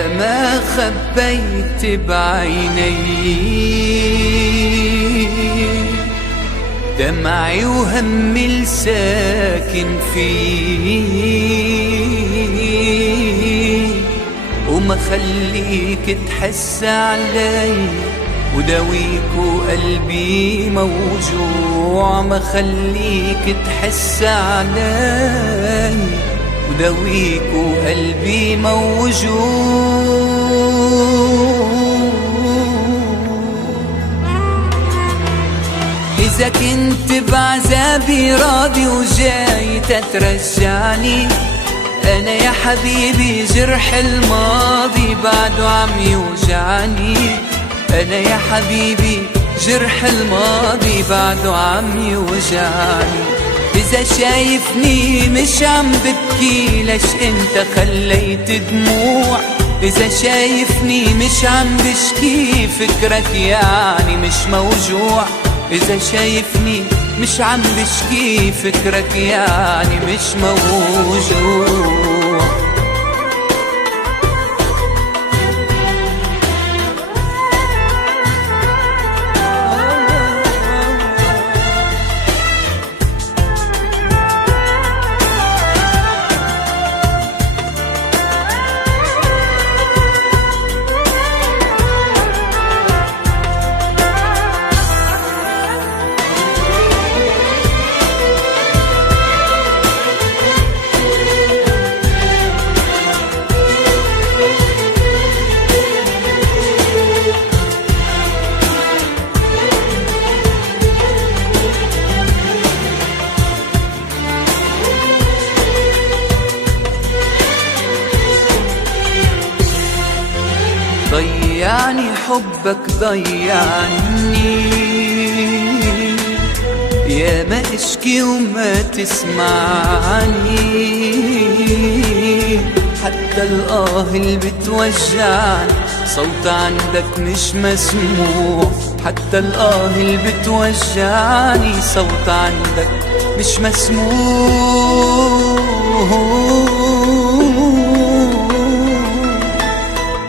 يا ما خبيت بعيني دمعي وهمي الساكن فيه، وما خليك تحس علي وداويك وقلبي موجوع. ما خليك تحس علي وداويك وقلبي موجوع. إذا كنت بعذابي راضي وجاي تترجعني، أنا يا حبيبي جرح الماضي بعده عم يوجعني. أنا يا حبيبي جرح الماضي بعده عم يوجعني. إذا شايفني مش عم ببكي ليش انت خليت دموع؟ إذا شايفني مش عم بشكي فكرك يعني مش موجوع. إذا شايفني مش عم بشكي فكرك يعني مش موجوع. ضيعني حبك ضيعني، يا ما اشكي وما تسمعني. حتى الآه اللي بتوجعني صوت عندك مش مسموع. حتى الآه اللي بتوجعني صوت عندك مش مسموع.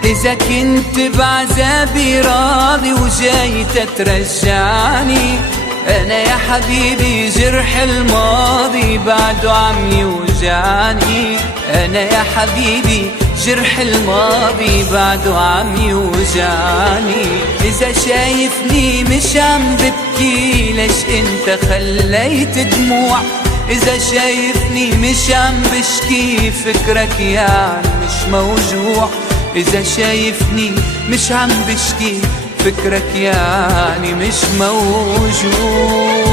إذا كنت بعذابي راضي وجاي تترجعني، أنا يا حبيبي جرح الماضي بعده عم يوجعني. أنا يا حبيبي جرح الماضي بعده عم يوجعني. إذا شايفني مش عم ببكي ليش انت خليت دموع؟ إذا شايفني مش عم بشكي فكرك يعني مش موجوع. إذا شايفني مش عم بشكي فكرك يعني مش موجود.